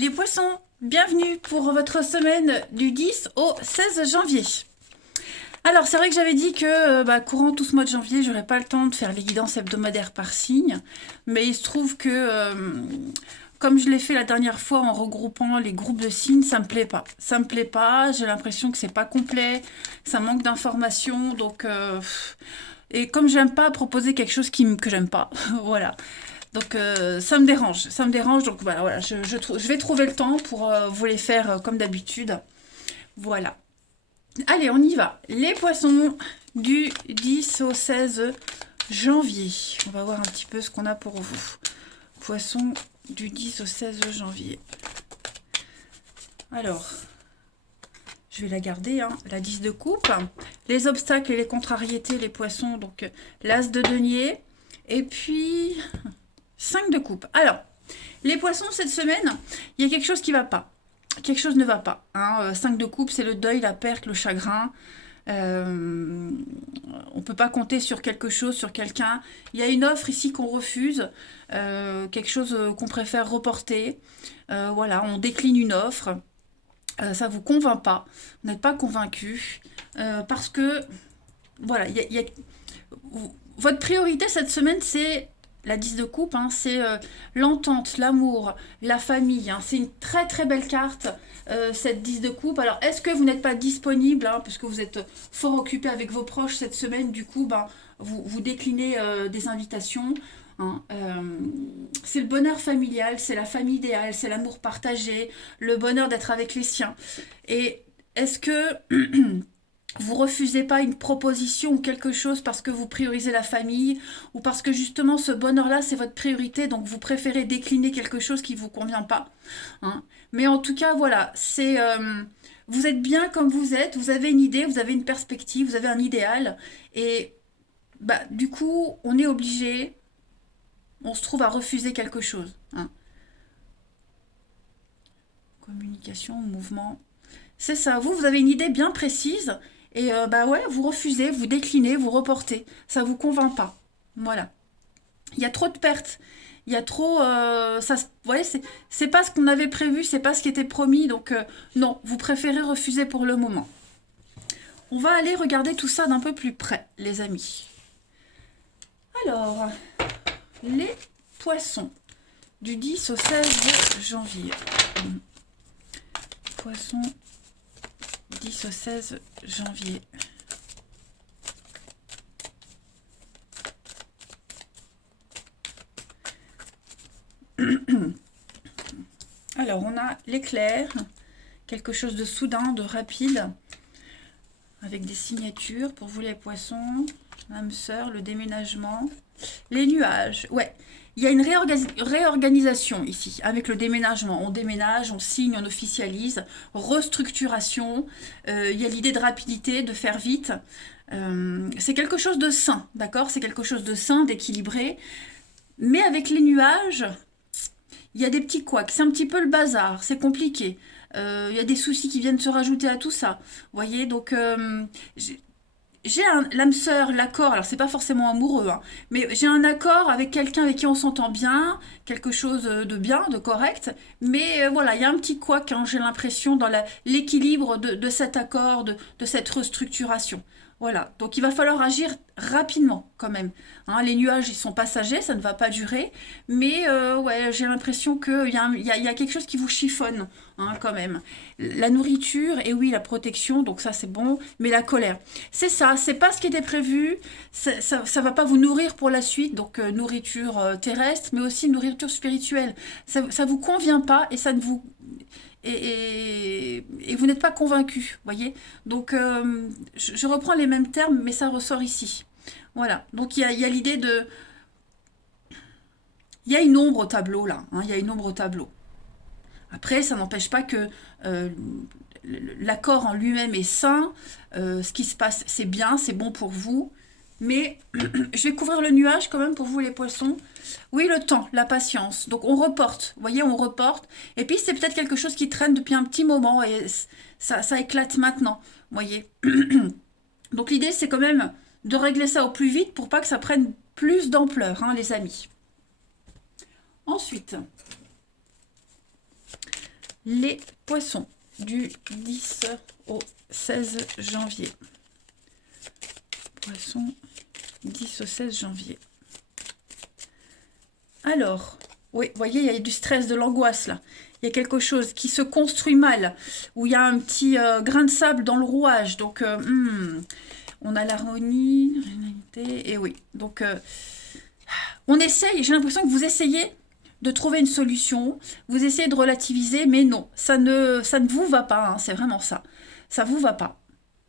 Les poissons, bienvenue pour votre semaine du 10 au 16 janvier. Alors c'est vrai que j'avais dit que courant tout ce mois de janvier, j'aurais pas le temps de faire les guidances hebdomadaires par signe, mais il se trouve que comme je l'ai fait la dernière fois en regroupant les groupes de signes, ça me plaît pas. Ça me plaît pas, j'ai l'impression que c'est pas complet, ça manque d'informations, donc et comme j'aime pas proposer quelque chose que j'aime pas, voilà. Donc ça me dérange. Donc voilà, je vais trouver le temps pour vous les faire comme d'habitude. Voilà. Allez, on y va. Les poissons du 10 au 16 janvier. On va voir un petit peu ce qu'on a pour vous. Poissons du 10 au 16 janvier. Alors, je vais la garder, hein, la 10 de coupe. Les obstacles et les contrariétés, les poissons, donc l'as de denier. Et puis 5 de coupe. Alors, les poissons, cette semaine, il y a quelque chose qui ne va pas. Quelque chose ne va pas. Hein. 5 de coupe, c'est le deuil, la perte, le chagrin. On ne peut pas compter sur quelque chose, sur quelqu'un. Il y a une offre ici qu'on refuse, quelque chose qu'on préfère reporter. Voilà, on décline une offre. Ça ne vous convainc pas. Vous n'êtes pas convaincu. Parce que, voilà, votre priorité cette semaine, c'est la 10 de coupe, hein, c'est l'entente, l'amour, la famille. Hein, c'est une très très belle carte, cette 10 de coupe. Alors, est-ce que vous n'êtes pas disponible, hein, puisque vous êtes fort occupé avec vos proches cette semaine, du coup, vous déclinez des invitations. Hein, c'est le bonheur familial, c'est la famille idéale, c'est l'amour partagé, le bonheur d'être avec les siens. Et est-ce que vous refusez pas une proposition ou quelque chose parce que vous priorisez la famille ou parce que justement ce bonheur-là c'est votre priorité, donc vous préférez décliner quelque chose qui vous convient pas. Hein. Mais en tout cas voilà, c'est vous êtes bien comme vous êtes, vous avez une idée, vous avez une perspective, vous avez un idéal et du coup on est obligé, on se trouve à refuser quelque chose. Hein. Communication, mouvement, c'est ça. Vous avez une idée bien précise. Et ouais, vous refusez, vous déclinez, vous reportez. Ça vous convainc pas. Voilà. Il y a trop de pertes. Il y a trop... vous voyez, c'est pas ce qu'on avait prévu, c'est pas ce qui était promis. Donc non, vous préférez refuser pour le moment. On va aller regarder tout ça d'un peu plus près, les amis. Alors, les poissons du 10 au 16 janvier. Poissons 10 au 16 janvier. Alors, on a l'éclair, quelque chose de soudain, de rapide, avec des signatures pour vous les poissons, l'âme sœur, le déménagement, les nuages. Ouais, il y a une réorganisation ici, avec le déménagement. On déménage, on signe, on officialise, restructuration. Il y a l'idée de rapidité, de faire vite. C'est quelque chose de sain, d'accord? C'est quelque chose de sain, d'équilibré. Mais avec les nuages, il y a des petits couacs. C'est un petit peu le bazar, c'est compliqué. Il y a des soucis qui viennent se rajouter à tout ça. Vous voyez, donc j'ai l'âme sœur, l'accord, alors c'est pas forcément amoureux, hein, mais j'ai un accord avec quelqu'un avec qui on s'entend bien, quelque chose de bien, de correct, mais voilà, il y a un petit couac, hein, j'ai l'impression, dans l'équilibre de cet accord, de cette restructuration. Voilà, donc il va falloir agir rapidement quand même. Hein, les nuages, ils sont passagers, ça ne va pas durer, mais ouais, j'ai l'impression qu'il y a quelque chose qui vous chiffonne, hein, quand même. La nourriture, et oui, la protection, donc ça c'est bon, mais la colère. C'est ça, c'est pas ce qui était prévu, ça va pas vous nourrir pour la suite, donc nourriture terrestre, mais aussi nourriture spirituelle. Ça vous convient pas et ça ne vous... Et vous n'êtes pas convaincu, voyez. Donc, je reprends les mêmes termes, mais ça ressort ici. Voilà. Donc, il y a l'idée de... Il y a une ombre au tableau, là. Hein, il y a une ombre au tableau. Après, ça n'empêche pas que l'accord en lui-même est sain. Ce qui se passe, c'est bien, c'est bon pour vous. Mais je vais couvrir le nuage quand même pour vous les poissons. Oui, le temps, la patience. Donc on reporte, vous voyez, on reporte. Et puis c'est peut-être quelque chose qui traîne depuis un petit moment et ça éclate maintenant, vous voyez. Donc l'idée c'est quand même de régler ça au plus vite pour pas que ça prenne plus d'ampleur, hein, les amis. Ensuite, les poissons du 10 au 16 janvier. Poissons 10 au 16 janvier. Alors, oui, vous voyez, il y a du stress, de l'angoisse là. Il y a quelque chose qui se construit mal, où il y a un petit grain de sable dans le rouage. Donc, on a l'harmonie, et oui. Donc, on essaye, j'ai l'impression que vous essayez de trouver une solution, vous essayez de relativiser, mais non, ça ne vous va pas, hein, c'est vraiment ça. Ça vous va pas.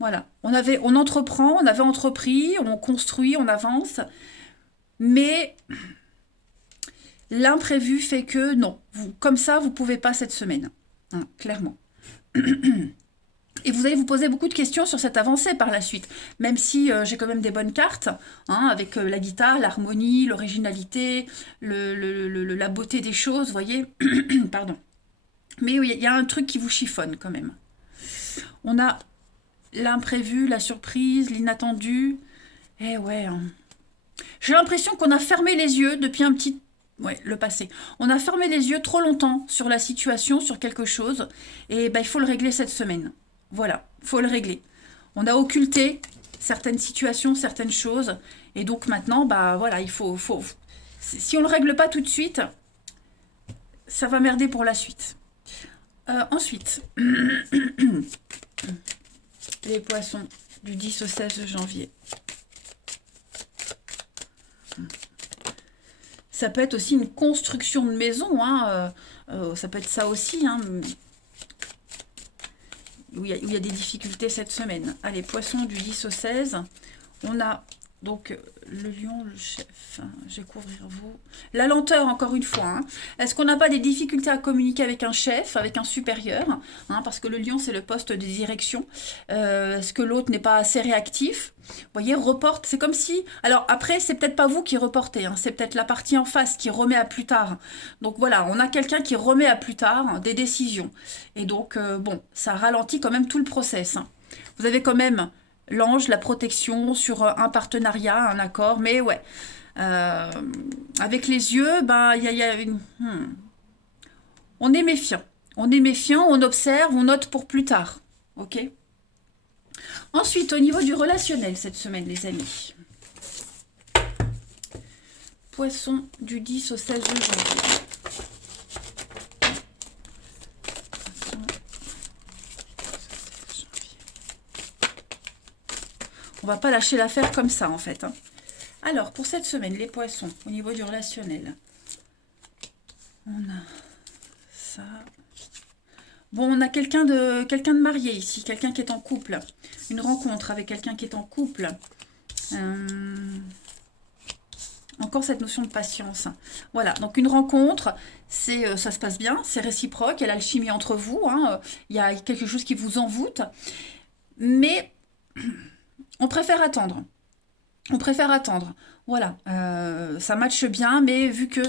Voilà. On entreprend, on avait entrepris, on construit, on avance, mais l'imprévu fait que non, comme ça, vous ne pouvez pas cette semaine, hein, clairement. Et vous allez vous poser beaucoup de questions sur cette avancée par la suite, même si j'ai quand même des bonnes cartes, hein, avec la guitare, l'harmonie, l'originalité, la beauté des choses, vous voyez. Pardon. Mais il y a un truc qui vous chiffonne quand même. On a l'imprévu, la surprise, l'inattendu. Eh ouais. Hein. J'ai l'impression qu'on a fermé les yeux depuis un petit... Ouais, le passé. On a fermé les yeux trop longtemps sur la situation, sur quelque chose. Et ben, il faut le régler cette semaine. Voilà, il faut le régler. On a occulté certaines situations, certaines choses. Et donc maintenant, bah voilà, il faut... Si on ne le règle pas tout de suite, ça va merder pour la suite. Ensuite, les poissons du 10 au 16 janvier. Ça peut être aussi une construction de maison, hein, ça peut être ça aussi, hein, où il y a des difficultés cette semaine. Allez, poisson du 10 au 16, on a donc le lion, le chef, hein, je vais couvrir vous. La lenteur, encore une fois. Hein. Est-ce qu'on n'a pas des difficultés à communiquer avec un chef, avec un supérieur, hein, parce que le lion, c'est le poste de direction. Est-ce que l'autre n'est pas assez réactif? Vous voyez, reporte, c'est comme si... Alors après, c'est peut-être pas vous qui reportez, hein, c'est peut-être la partie en face qui remet à plus tard. Donc voilà, on a quelqu'un qui remet à plus tard, hein, des décisions. Et donc, bon, ça ralentit quand même tout le process. Hein. Vous avez quand même... l'ange, la protection sur un partenariat, un accord, mais ouais, avec les yeux, ben, y a une... On est méfiant, on observe, on note pour plus tard, ok? Ensuite, au niveau du relationnel cette semaine, les amis. Poisson du 10 au 16 janvier. On va pas lâcher l'affaire comme ça, en fait. Hein. Alors, pour cette semaine, les poissons, au niveau du relationnel. On a ça. Bon, on a quelqu'un de marié ici, quelqu'un qui est en couple. Une rencontre avec quelqu'un qui est en couple. Encore cette notion de patience. Voilà, donc une rencontre, ça se passe bien, c'est réciproque, il y a l'alchimie entre vous. Hein, il y a quelque chose qui vous envoûte. Mais... on préfère attendre. On préfère attendre. Voilà. Ça matche bien, mais vu que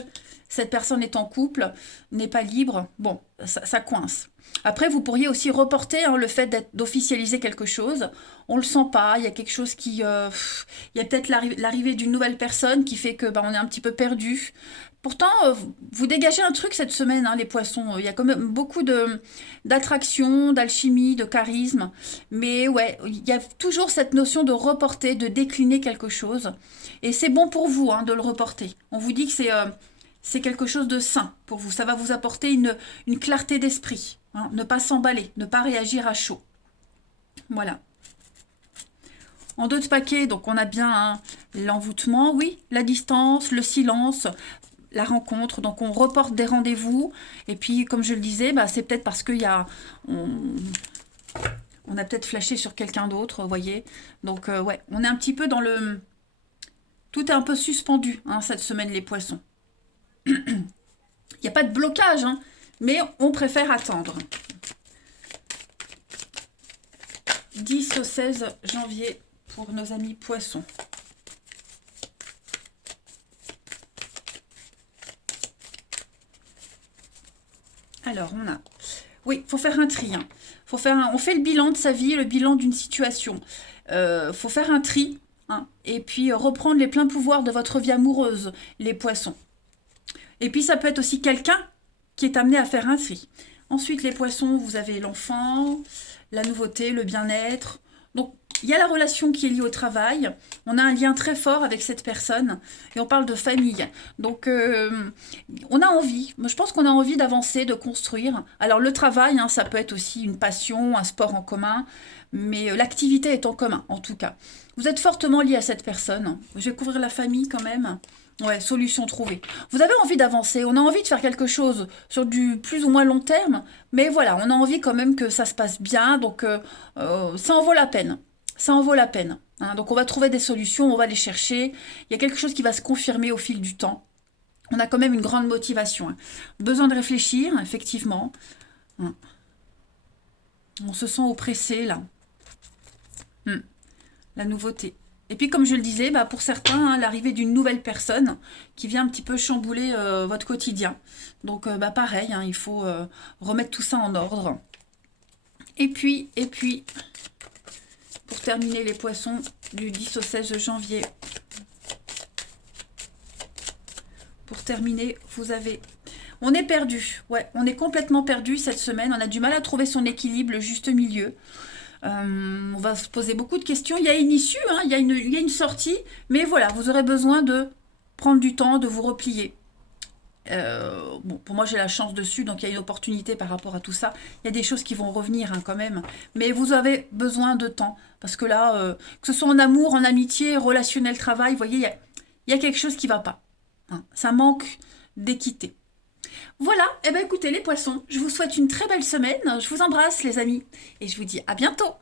cette personne est en couple, n'est pas libre, bon, ça coince. Après, vous pourriez aussi reporter hein, le fait d'officialiser quelque chose. On ne le sent pas, il y a quelque chose qui... il y a peut-être l'arrivée d'une nouvelle personne qui fait que on est un petit peu perdu. Pourtant, vous dégagez un truc cette semaine, hein, les poissons. Il y a quand même beaucoup d'attraction, d'alchimie, de charisme. Mais ouais, il y a toujours cette notion de reporter, de décliner quelque chose. Et c'est bon pour vous hein, de le reporter. On vous dit que c'est quelque chose de sain pour vous. Ça va vous apporter une clarté d'esprit. Hein, ne pas s'emballer, ne pas réagir à chaud. Voilà. En d'autres paquets, donc on a bien hein, l'envoûtement, oui, la distance, le silence, la rencontre. Donc on reporte des rendez-vous. Et puis, comme je le disais, bah, c'est peut-être parce qu'il y a... On a peut-être flashé sur quelqu'un d'autre, vous voyez. Donc, ouais, on est un petit peu dans le... Tout est un peu suspendu hein, cette semaine, les poissons. Il n'y a pas de blocage, hein, mais on préfère attendre. 10 au 16 janvier pour nos amis poissons. Alors, on a... Oui, il faut faire un tri. Hein. On fait le bilan de sa vie, le bilan d'une situation. Faut faire un tri. Hein, et puis, reprendre les pleins pouvoirs de votre vie amoureuse, les poissons. Et puis, ça peut être aussi quelqu'un qui est amené à faire un tri. Ensuite, les poissons, vous avez l'enfant, la nouveauté, le bien-être. Donc, il y a la relation qui est liée au travail. On a un lien très fort avec cette personne et on parle de famille. Donc, on a envie. Moi, je pense qu'on a envie d'avancer, de construire. Alors, le travail, hein, ça peut être aussi une passion, un sport en commun, mais l'activité est en commun, en tout cas. Vous êtes fortement lié à cette personne. Je vais couvrir la famille quand même. Ouais, solution trouvée. Vous avez envie d'avancer, on a envie de faire quelque chose sur du plus ou moins long terme, mais voilà, on a envie quand même que ça se passe bien, donc ça en vaut la peine. Ça en vaut la peine. Hein. Donc on va trouver des solutions, on va les chercher. Il y a quelque chose qui va se confirmer au fil du temps. On a quand même une grande motivation. Hein. Besoin de réfléchir, effectivement. Hein. On se sent oppressé là. La nouveauté. Et puis, comme je le disais, bah, pour certains, hein, l'arrivée d'une nouvelle personne qui vient un petit peu chambouler votre quotidien. Donc, bah, pareil, hein, il faut remettre tout ça en ordre. Et puis, pour terminer les poissons du 10 au 16 janvier. Pour terminer, vous avez... On est perdu, ouais, on est complètement perdu cette semaine. On a du mal à trouver son équilibre, le juste milieu. On va se poser beaucoup de questions. Il y a une issue, hein, il y a une sortie, mais voilà, vous aurez besoin de prendre du temps, de vous replier. Bon, pour moi, j'ai la chance dessus, donc il y a une opportunité par rapport à tout ça. Il y a des choses qui vont revenir hein, quand même, mais vous avez besoin de temps, parce que là, que ce soit en amour, en amitié, relationnel, travail, vous voyez, il y a quelque chose qui ne va pas. Hein. Ça manque d'équité. Voilà, et bien écoutez les poissons, je vous souhaite une très belle semaine, je vous embrasse les amis, et je vous dis à bientôt.